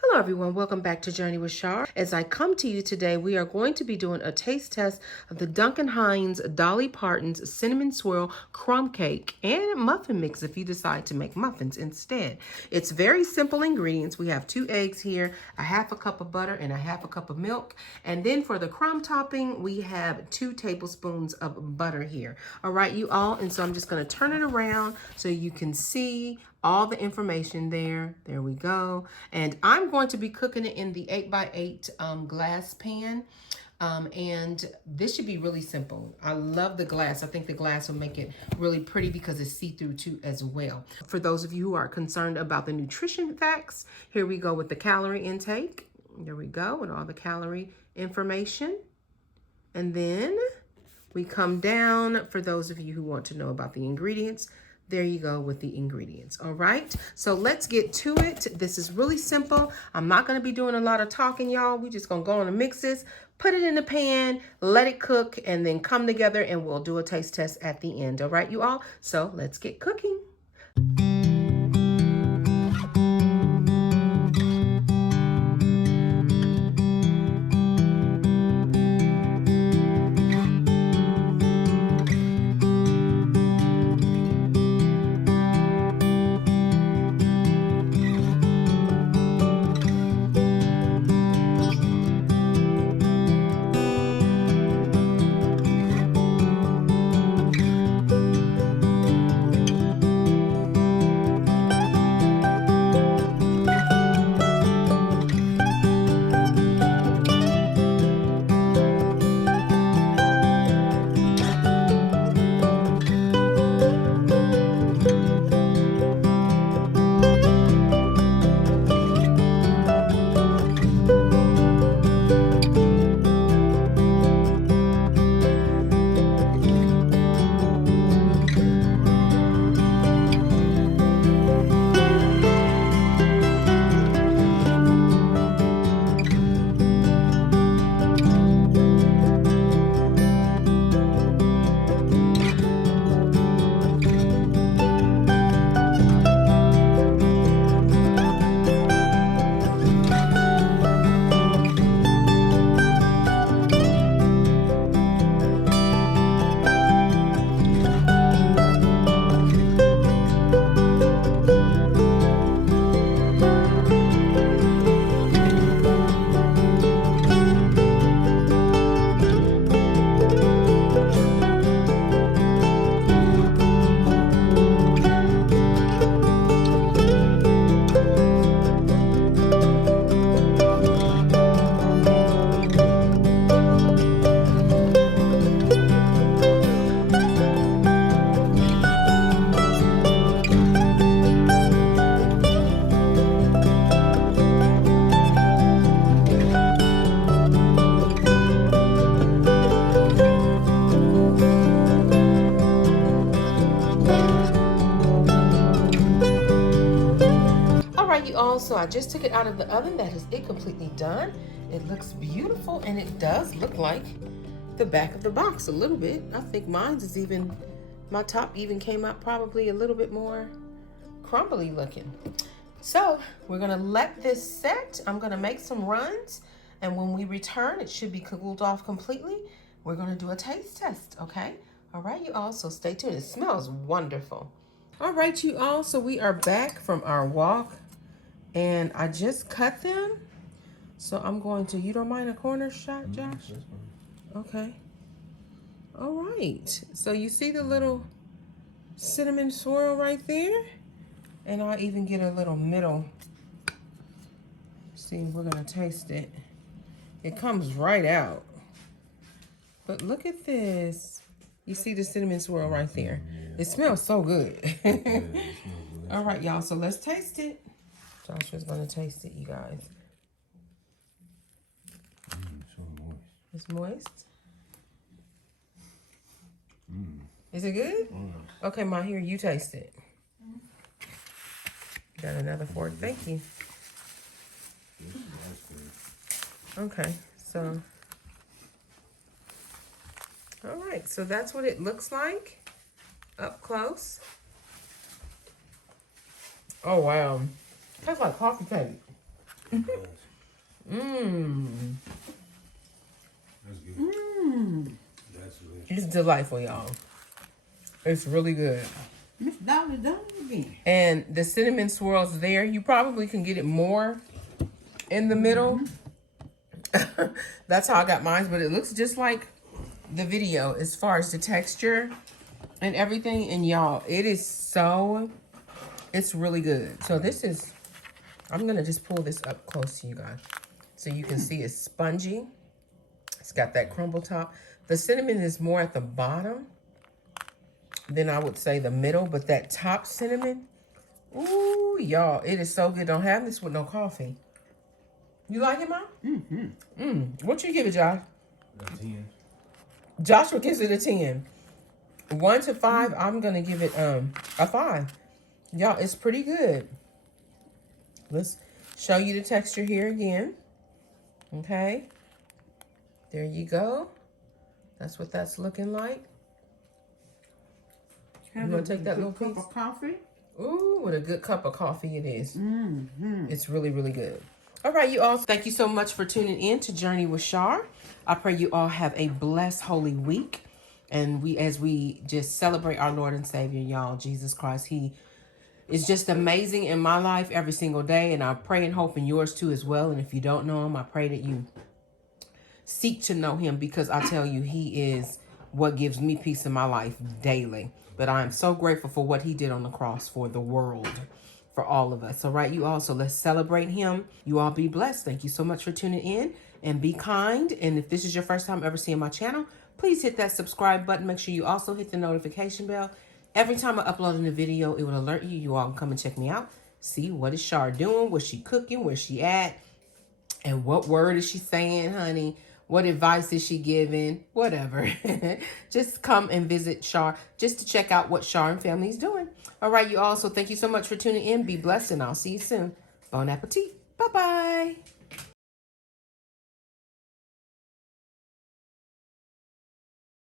Hello everyone, welcome back to Journey with Shar. As I come to you today, we are going to be doing a taste test of the Duncan Hines Dolly Parton's Cinnamon Swirl Crumb Cake and Muffin Mix if you decide to make muffins instead. It's very simple ingredients. We have 2 eggs here, a half a cup of butter, and a half a cup of milk. And then for the crumb topping, we have 2 tablespoons of butter here. All right, you all, and so I'm just gonna turn it around so you can see all the information there. There we go. And I'm going to be cooking it in the 8x8 glass pan. And this should be really simple. I love the glass. I think the glass will make it really pretty because it's see-through too as well. For those of you who are concerned about the nutrition facts, here we go with the calorie intake. There we go with all the calorie information. And then we come down for those of you who want to know about the ingredients. There you go with the ingredients. All right, so let's get to it. This is really simple. I'm not going to be doing a lot of talking, y'all. We're just going to go on and mix this, put it in the pan, let it cook, and then come together and we'll do a taste test at the end. All right, you all? So let's get cooking. You all, so I just took it out of the oven. That is it, completely done. It looks beautiful, and it does look like the back of the box a little bit. I think mine's is even, my top even came out probably a little bit more crumbly looking. So we're gonna let this set. I'm gonna make some runs, and when we return, it should be cooled off completely. We're gonna do a taste test, okay? All right, you all, so stay tuned. It smells wonderful. All right, you all, so we are back from our walk. And I just cut them. So I'm going to, you don't mind a corner shot, Josh? Okay. All right. So you see the little cinnamon swirl right there? And I'll even get a little middle. See, we're going to taste it. It comes right out. But look at this. You see the cinnamon swirl right there? It smells so good. All right, y'all. So let's taste it. Joshua's gonna taste it, you guys. So moist. It's moist. Is it good? Okay, Ma, here, you taste it. Got another fork. Thank you. Okay, so. All right, so that's what it looks like up close. Oh, wow. Tastes like coffee cake. Mmm. That's good. Mmm. That's delicious. It's delightful, y'all. It's really good. Miss Dolly done it again. And the cinnamon swirls there, you probably can get it more in the middle. That's how I got mine, but it looks just like the video as far as the texture and everything. And y'all, it's really good. So this is, I'm gonna just pull this up close to you guys so you can see it's spongy. It's got that crumble top. The cinnamon is more at the bottom than I would say the middle, but that top cinnamon, ooh, y'all, it is so good. Don't have this with no coffee. You like it, Mom? Mm-hmm. What you give it, Josh? A 10. Joshua gives it a 10. 1 to 5, I'm gonna give it a 5. Y'all, it's pretty good. Let's show you the texture here again. Okay. There you go. That's what that's looking like. You want to take that little piece? Cup of coffee? Ooh, what a good cup of coffee it is. Mm-hmm. It's really, really good. All right, you all. Thank you so much for tuning in to Journey with Shar. I pray you all have a blessed Holy Week. And as we just celebrate our Lord and Savior, y'all, Jesus Christ, He is just amazing in my life every single day. And I pray and hope in yours too as well. And if you don't know Him, I pray that you seek to know Him, because I tell you, He is what gives me peace in my life daily. But I am so grateful for what He did on the cross for the world, for all of us. All right, you all. So let's celebrate Him. You all be blessed. Thank you so much for tuning in, and be kind. And if this is your first time ever seeing my channel, please hit that subscribe button. Make sure you also hit the notification bell. Every time I upload a new video, it will alert you. You all can come and check me out. See, what is Shar doing? What's she cooking? Where's she at? And what word is she saying, honey? What advice is she giving? Whatever. Just come and visit Shar just to check out what Shar and family is doing. All right, you all. So thank you so much for tuning in. Be blessed, and I'll see you soon. Bon appetit. Bye-bye.